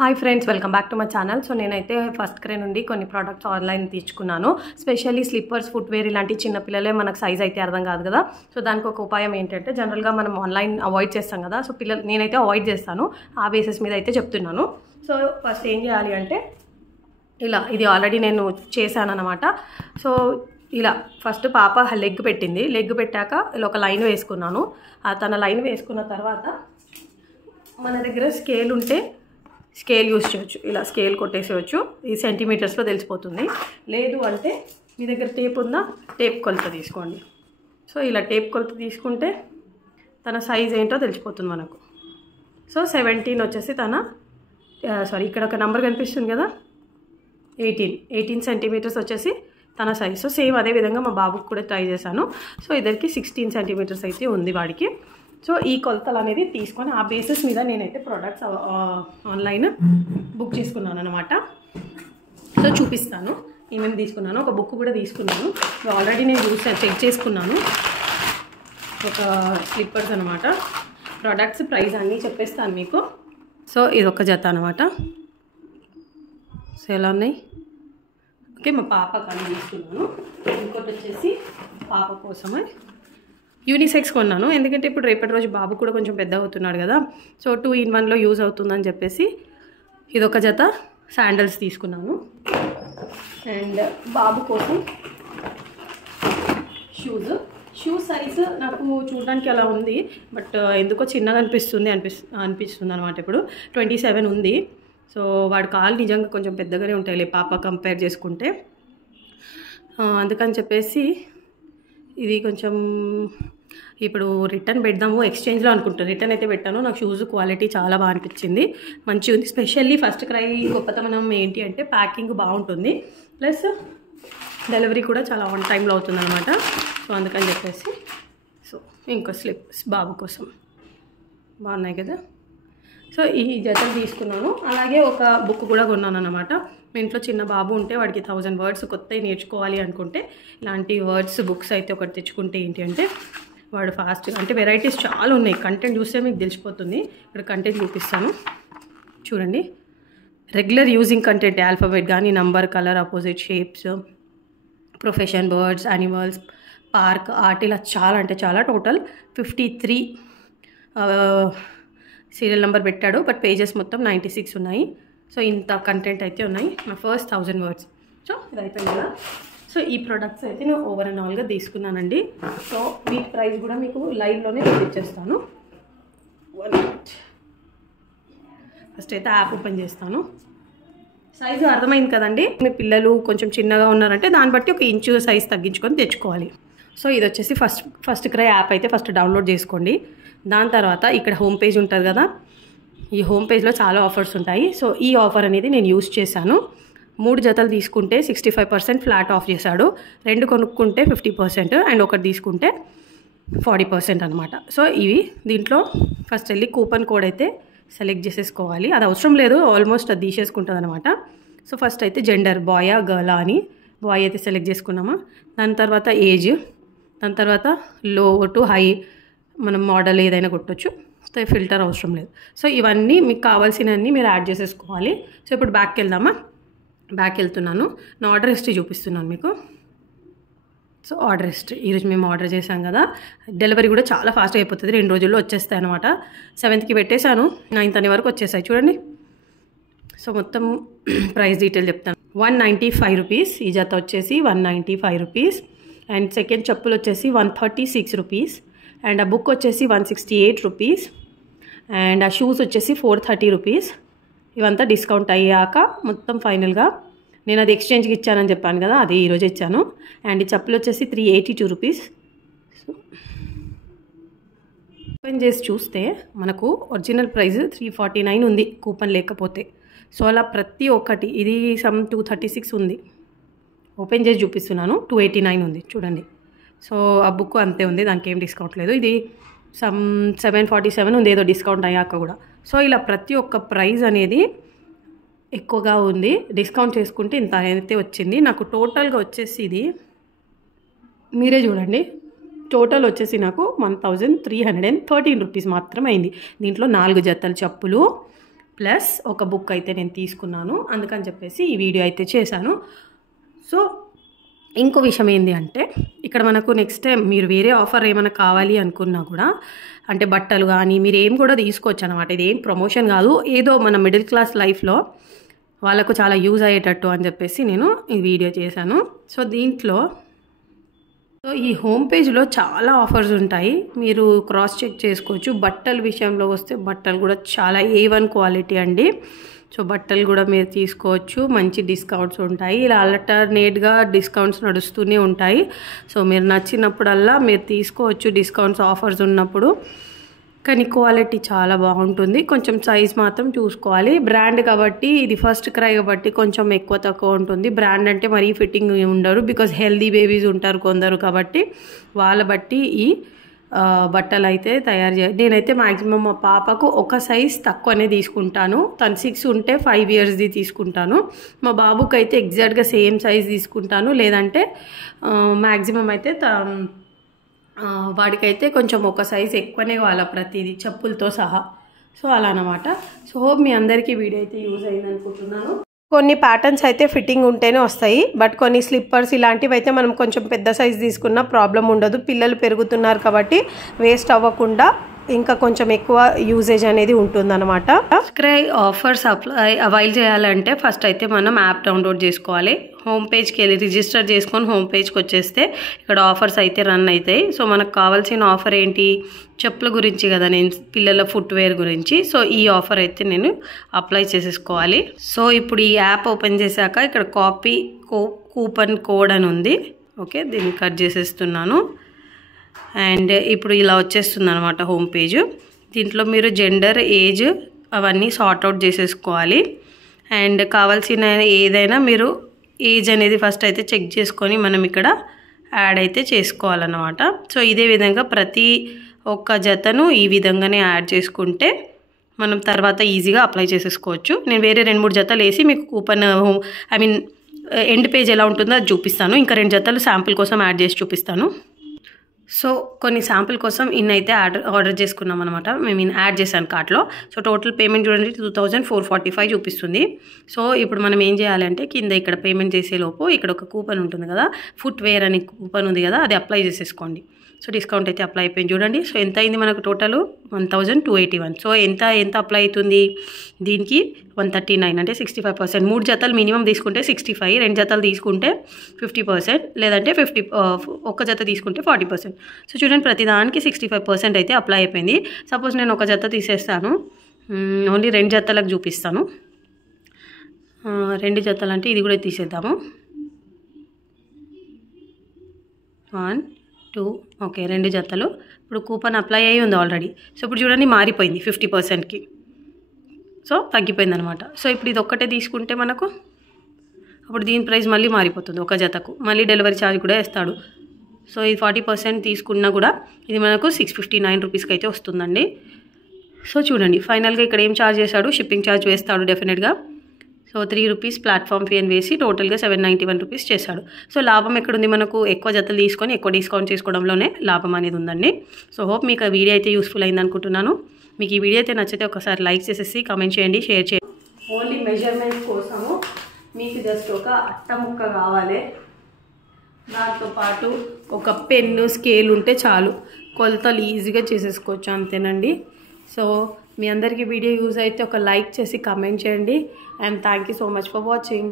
Hi friends, welcome back to my channel. So నేనైతే first cry నుండి కొన్ని products online తీసుకున్నాను. స్పెషల్లీ స్లిప్పర్స్, ఫుట్వేర్ ఇలాంటి చిన్నపిల్లలే మనకు సైజ్ అయితే అర్థం కాదు కదా. సో దానికి ఒక ఉపాయం ఏంటంటే, జనరల్గా మనం ఆన్లైన్ అవాయిడ్ చేస్తాం కదా. సో నేనైతే అవాయిడ్ చేస్తాను. ఆ బేసిస్ మీద అయితే చెప్తున్నాను. సో ఫస్ట్ ఏం చేయాలి అంటే, ఇది ఆల్రెడీ నేను చేశాను అనమాట. సో ఇలా ఫస్ట్ పాప లెగ్ పెట్టింది. లెగ్ పెట్టాక ఇలా ఒక లైన్ వేసుకున్నాను. తన లైన్ వేసుకున్న తర్వాత మన దగ్గర స్కేల్ ఉంటే స్కేల్ యూజ్ చేయొచ్చు. ఇలా స్కేల్ కొట్టేసేయచ్చు. ఈ సెంటీమీటర్స్లో తెలిసిపోతుంది. లేదు అంటే మీ దగ్గర టేప్ ఉందా, టేప్ కొలత తీసుకోండి. సో ఇలా టేప్ కొలత తీసుకుంటే తన సైజ్ ఏంటో తెలిసిపోతుంది మనకు. సో 17 వచ్చేసి ఇక్కడ ఒక నెంబర్ కనిపిస్తుంది కదా, 18 సెంటీమీటర్స్ వచ్చేసి తన సైజ్. సో సేమ్ అదేవిధంగా మా బాబుకి కూడా ట్రై చేశాను. సో ఇద్దరికి 16 సెంటీమీటర్స్ అయితే ఉంది వాడికి. సో ఈ కొలతలు అనేది తీసుకొని ఆ బేసిస్ మీద నేనైతే ప్రోడక్ట్స్ ఆన్లైన్ బుక్ చేసుకున్నాను అనమాట. సో చూపిస్తాను ఏమేమి తీసుకున్నాను. ఒక బుక్ కూడా తీసుకున్నాను. ఆల్రెడీ నేను చెక్ చేసుకున్నాను. ఒక స్లిప్పర్స్ అనమాట. ప్రోడక్ట్స్ ప్రైస్ అన్నీ చెప్పేస్తాను మీకు. సో ఇది ఒక జత అనమాట. సో ఎలా ఉన్నాయి? ఓకే, మా పాప కానీ తీసుకున్నాను. ఇంకోటి వచ్చేసి పాప కోసమే యూనిసెక్స్ కొన్నాను. ఎందుకంటే ఇప్పుడు రేపటి రోజు బాబు కూడా కొంచెం పెద్ద అవుతున్నాడు కదా. సో 2 in 1లో యూజ్ అవుతుందని చెప్పేసి ఇదొక జత శాండల్స్ తీసుకున్నాను. అండ్ బాబు కోసం షూస్ సైజు నాకు చూడడానికి అలా ఉంది, బట్ ఎందుకో చిన్నగా అనిపిస్తుంది అనమాట. ఇప్పుడు 27 ఉంది. సో వాడి కాళ్ళు నిజంగా కొంచెం పెద్దగానే ఉంటాయి పాప కంపేర్ చేసుకుంటే. అందుకని చెప్పేసి ఇది కొంచెం ఇప్పుడు రిటర్న్ పెడదాము ఎక్స్చేంజ్లో అనుకుంటాను. రిటర్న్ అయితే పెట్టాను. నాకు షూస్ క్వాలిటీ చాలా బాగా అనిపించింది, మంచిగా ఉంది. స్పెషల్లీ ఫస్ట్ క్రై గొప్పతనం ఏంటి అంటే ప్యాకింగ్ బాగుంటుంది, ప్లస్ డెలివరీ కూడా చాలా ఆన్ టైంలో అవుతుంది అనమాట. సో అందుకని చెప్పేసి ఇంకో స్లిప్స్ బాబు కోసం బాగున్నాయి కదా. సో ఈ జతలు తీసుకున్నాను. అలాగే ఒక బుక్ కూడా కొన్నాను అనమాట. మీ ఇంట్లో చిన్న బాబు ఉంటే వాడికి 1000 వర్డ్స్ కొత్తవి నేర్చుకోవాలి అనుకుంటే ఇలాంటి వర్డ్స్ బుక్స్ అయితే ఒకటి తెచ్చుకుంటే ఏంటి అంటే వాడు ఫాస్ట్గా, అంటే వెరైటీస్ చాలా ఉన్నాయి. కంటెంట్ చూస్తే మీకు తెలిసిపోతుంది. ఇక్కడ కంటెంట్ చూపిస్తాను చూడండి. రెగ్యులర్ యూజింగ్ కంటెంట్, ఆల్ఫాబెట్ కానీ, number, colour, opposite, shapes, profession, birds, animals, park, art, ఇలా చాలా అంటే చాలా. టోటల్ 53 సీరియల్ నెంబర్ పెట్టాడు, బట్ పేజెస్ మొత్తం 96 ఉన్నాయి. సో ఇంత కంటెంట్ అయితే ఉన్నాయి. నా ఫస్ట్ 1000 వర్డ్స్. సో ఇది అయిపోయింది కదా. సో ఈ ప్రొడక్ట్స్ అయితే నేను ఓవరాల్గా తీసుకున్నానండి. సో వీటి ప్రైస్ కూడా మీకు లైవ్లోనే చూపించేస్తాను. 1 minute. ఫస్ట్ అయితే యాప్ ఓపెన్ చేస్తాను. సైజు అర్థమైంది కదండి. మీ పిల్లలు కొంచెం చిన్నగా ఉన్నారంటే దాన్ని బట్టి 1 ఇంచు సైజ్ తగ్గించుకొని తెచ్చుకోవాలి. సో ఇది వచ్చేసి ఫస్ట్ క్రై యాప్ అయితే ఫస్ట్ డౌన్లోడ్ చేసుకోండి. దాని తర్వాత ఇక్కడ హోమ్ పేజ్ ఉంటుంది కదా, ఈ హోమ్ పేజ్లో చాలా ఆఫర్స్ ఉంటాయి. సో ఈ ఆఫర్ అనేది నేను యూజ్ చేశాను. 3 జతలు తీసుకుంటే 65% ఫ్లాట్ ఆఫ్ చేశాడు. 2 కొనుక్కుంటే 50% అండ్ ఒకటి తీసుకుంటే 40% అనమాట. సో దీంట్లో ఫస్ట్ వెళ్ళి కూపన్ కోడ్ అయితే సెలెక్ట్ చేసేసుకోవాలి. అది అవసరం లేదు, ఆల్మోస్ట్ అది తీసేసుకుంటుంది అనమాట. సో ఫస్ట్ అయితే జెండర్, బాయా గర్లా అని బాయ్ అయితే సెలెక్ట్ చేసుకున్నామా. దాని తర్వాత ఏజ్, దాని తర్వాత లో టు హై మనం మోడల్ ఏదైనా కొట్టచ్చు. సో ఫిల్టర్ అవసరం లేదు. సో ఇవన్నీ మీకు కావాల్సినవన్నీ మీరు యాడ్ చేసేసుకోవాలి. సో ఇప్పుడు బ్యాక్కి వెళ్దామా. బ్యాక్ వెళ్తున్నాను. నా ఆర్డర్ హిస్టరీ చూపిస్తున్నాను మీకు. సో ఆర్డర్ హిస్టరీ ఈరోజు మేము ఆర్డర్ చేసాం కదా. డెలివరీ కూడా చాలా ఫాస్ట్గా అయిపోతుంది, 2 రోజుల్లో వచ్చేస్తాయి అనమాట. 7th పెట్టేశాను, 9th వరకు వచ్చేసాయి చూడండి. సో మొత్తం ప్రైస్ డీటెయిల్ చెప్తాను. 195 రూపీస్ ఈ జత వచ్చేసి 195 రూపీస్. అండ్ సెకండ్ చెప్పులు వచ్చేసి 136 రూపీస్. అండ్ ఆ బుక్ వచ్చేసి 168 రూపీస్. అండ్ ఆ షూస్ వచ్చేసి 430 రూపీస్. ఇవంతా డిస్కౌంట్ అయ్యాక మొత్తం ఫైనల్గా నేను అది ఎక్స్చేంజ్కి ఇచ్చానని చెప్పాను కదా, అది ఈరోజు ఇచ్చాను. అండ్ ఈ చెప్పులు వచ్చేసి 382 రూపీస్. సో ఓపెన్ చేసి చూస్తే మనకు ఒరిజినల్ ప్రైస్ 349 ఉంది కూపన్ లేకపోతే. సో అలా ప్రతి ఒక్కటి, ఇది సమ్ 236 ఉంది. ఓపెన్ చేసి చూపిస్తున్నాను, 289 ఉంది చూడండి. సో ఆ బుక్ అంతే ఉంది, దానికి ఏం డిస్కౌంట్ లేదు. ఇది సమ్ 747 ఉంది ఏదో డిస్కౌంట్ అయ్యాక కూడా. సో ఇలా ప్రతి ఒక్క ప్రైస్ అనేది ఎక్కువగా ఉంది. డిస్కౌంట్ చేసుకుంటే ఇంత అయితే వచ్చింది నాకు. టోటల్గా వచ్చేసి ఇది మీరే చూడండి, టోటల్ వచ్చేసి నాకు 1313 రూపీస్ మాత్రమే అయింది. దీంట్లో 4 జతల చెప్పులు, ప్లస్ ఒక బుక్ అయితే నేను తీసుకున్నాను. అందుకని చెప్పేసి ఈ వీడియో అయితే చేశాను. సో ఇంకో విషయం ఏంటి అంటే ఇక్కడ మనకు నెక్స్ట్ టైం మీరు వేరే ఆఫర్ ఏమైనా కావాలి అనుకున్నా కూడా, అంటే బట్టలు కానీ మీరు ఏం కూడా తీసుకోవచ్చు అనమాట. ఇది ఏం ప్రమోషన్ కాదు, ఏదో మన మిడిల్ క్లాస్ లైఫ్లో వాళ్ళకు చాలా యూజ్ అయ్యేటట్టు అని చెప్పేసి నేను ఈ వీడియో చేశాను. సో దీంట్లో ఈ హోమ్ పేజ్లో చాలా ఆఫర్స్ ఉంటాయి, మీరు క్రాస్ చెక్ చేసుకోవచ్చు. బట్టల విషయంలో వస్తే బట్టలు కూడా చాలా A1 క్వాలిటీ అండి. సో బట్టలు కూడా మీరు తీసుకోవచ్చు, మంచి డిస్కౌంట్స్ ఉంటాయి. ఇలా ఆల్టర్నేట్గా డిస్కౌంట్స్ నడుస్తూనే ఉంటాయి. సో మీరు నచ్చినప్పుడల్లా మీరు తీసుకోవచ్చు డిస్కౌంట్స్ ఆఫర్స్ ఉన్నప్పుడు. కానీ క్వాలిటీ చాలా బాగుంటుంది. కొంచెం సైజ్ మాత్రం చూసుకోవాలి. బ్రాండ్ కాబట్టి ఇది ఫస్ట్ క్రై కాబట్టి కొంచెం ఎక్కువ తక్కువ ఉంటుంది. బ్రాండ్ అంటే మరీ ఫిట్టింగ్ ఉండరు, బికాజ్ హెల్దీ బేబీస్ ఉంటారు కొందరు, కాబట్టి వాళ్ళ బట్టి ఈ బట్టలు అయితే తయారు నేనైతే మ్యాక్సిమం మా పాపకు ఒక సైజ్ తక్కువనే తీసుకుంటాను. తను 6 ఉంటే 5 ఇయర్స్ది తీసుకుంటాను. మా బాబుకి అయితే ఎగ్జాక్ట్గా సేమ్ సైజ్ తీసుకుంటాను. లేదంటే మ్యాక్సిమం అయితే వాడికైతే కొంచెం ఒక సైజ్ ఎక్కువనే కావాలి ప్రతిదీ, చెప్పులతో సహా. సో అలా అన్నమాట. సో మీ అందరికీ వీడియో అయితే యూజ్ అయింది అనుకుంటున్నాను. కొన్ని ప్యాటర్న్స్ అయితే ఫిట్టింగ్ ఉంటేనే వస్తాయి, బట్ కొన్ని స్లిప్పర్స్ ఇలాంటివి అయితే మనం కొంచెం పెద్ద సైజ్ తీసుకున్న ప్రాబ్లం ఉండదు. పిల్లలు పెరుగుతున్నారు కాబట్టి వేస్ట్ అవ్వకుండా ఇంకా కొంచెం ఎక్కువ యూజేజ్ అనేది ఉంటుందన్నమాట. స్క్రై ఆఫర్స్ అవైల్ చేయాలంటే ఫస్ట్ అయితే మనం యాప్ డౌన్లోడ్ చేసుకోవాలి. హోమ్ పేజ్కి వెళ్ళి రిజిస్టర్ చేసుకొని హోమ్ పేజ్కి వచ్చేస్తే ఇక్కడ ఆఫర్స్ అయితే రన్ అవుతాయి. సో మనకు కావాల్సిన ఆఫర్ ఏంటి, చెప్పుల గురించి కదా, నేను పిల్లల ఫుట్వేర్ గురించి. సో ఈ ఆఫర్ అయితే నేను అప్లై చేసేసుకోవాలి. సో ఇప్పుడు ఈ యాప్ ఓపెన్ చేశాక ఇక్కడ కాపీ కూపన్ కోడ్ అని ఉంది. ఓకే, దీన్ని కట్ చేసేస్తున్నాను. అండ్ ఇప్పుడు ఇలా వచ్చేస్తుంది అనమాట హోమ్ పేజ్. దీంట్లో మీరు జెండర్, ఏజ్ అవన్నీ సార్ట్అవుట్ చేసేసుకోవాలి. అండ్ కావాల్సిన ఏదైనా మీరు ఏజ్ అనేది ఫస్ట్ అయితే చెక్ చేసుకొని మనం ఇక్కడ యాడ్ అయితే చేసుకోవాలన్నమాట. సో ఇదే విధంగా ప్రతి ఒక్క జతను ఈ విధంగానే యాడ్ చేసుకుంటే మనం తర్వాత ఈజీగా అప్లై చేసేసుకోవచ్చు. నేను వేరే 2-3 జతలు వేసి మీకు కూపన్ ఎండ్ పేజ్ ఎలా ఉంటుందో అది చూపిస్తాను. ఇంకా 2 జతలు శాంపుల్ కోసం యాడ్ చేసి చూపిస్తాను. సో కొన్ని శాంపుల్ కోసం ఇన్నైతే ఆర్డర్ చేసుకున్నాం అనమాట. మేము యాడ్ చేశాను కార్ట్లో. సో టోటల్ పేమెంట్ చూడండి 2445 చూపిస్తుంది. సో ఇప్పుడు మనం ఏం చేయాలంటే కింద ఇక్కడ పేమెంట్ చేసేలోపు ఇక్కడ ఒక కూపన్ ఉంటుంది కదా, ఫుట్వేర్ అని కూపన్ ఉంది కదా, అది అప్లై చేసేసుకోండి. సో డిస్కౌంట్ అయితే అప్లై అయిపోయింది చూడండి. సో ఎంత అయింది మనకు టోటల్ 1281. సో ఎంత అప్లై అవుతుంది దీనికి 139 అంటే 65%. 3 జతలు మినిమం తీసుకుంటే 65, 2 జతలు తీసుకుంటే 50%, లేదంటే 50 ఒక జత తీసుకుంటే 40%. సో చూడండి ప్రతిదానికి 65% అయితే అప్లై అయిపోయింది. సపోజ్ నేను ఒక జత తీసేస్తాను, ఓన్లీ 2 జతలకు చూపిస్తాను. 2 జతలు అంటే ఇది కూడా తీసేద్దాము. 1, 2 ఓకే 2 జతలు. ఇప్పుడు కూపన్ అప్లై అయ్యి ఉంది ఆల్రెడీ. సో ఇప్పుడు చూడండి మారిపోయింది 50%కి. సో తగ్గిపోయింది అనమాట. సో ఇప్పుడు ఇది ఒక్కటే తీసుకుంటే మనకు అప్పుడు దీని ప్రైస్ మళ్ళీ మారిపోతుంది ఒక జతకు. మళ్ళీ డెలివరీ ఛార్జ్ కూడా వేస్తాడు. సో ఇది 40% తీసుకున్నా కూడా ఇది మనకు 659 రూపీస్కి అయితే వస్తుందండి. సో చూడండి ఫైనల్గా ఇక్కడ ఏం ఛార్జ్ చేశాడు, షిప్పింగ్ ఛార్జ్ వేస్తాడు డెఫినెట్గా. సో 3 రూపీస్ ప్లాట్ఫామ్ ఫీ అని వేసి టోటల్గా 791 రూపీస్ చేశాడు. సో లాభం ఎక్కడుంది, మనకు ఎక్కువ జతలు తీసుకొని ఎక్కువ డిస్కౌంట్ చేసుకోవడంలోనే లాభం అనేది ఉందండి. సో హోప్ మీకు ఆ వీడియో అయితే యూస్ఫుల్ అయింది అనుకుంటున్నాను. మీకు ఈ వీడియో అయితే నచ్చితే ఒకసారి లైక్ చేసేసి కామెంట్ చేయండి, షేర్ చేయండి. ఓన్లీ మెజర్మెంట్ కోసము మీకు జస్ట్ ఒక అట్ట ముక్క కావాలి, దాంతోపాటు ఒక పెన్ను, స్కేల్ ఉంటే చాలు, కొలతలు ఈజీగా చేసేసుకోవచ్చు, అంతేనండి. సో మీ అందరికీ వీడియో యూజ్ అయితే ఒక లైక్ చేసి కామెంట్ చేయండి. And thank you so much for watching.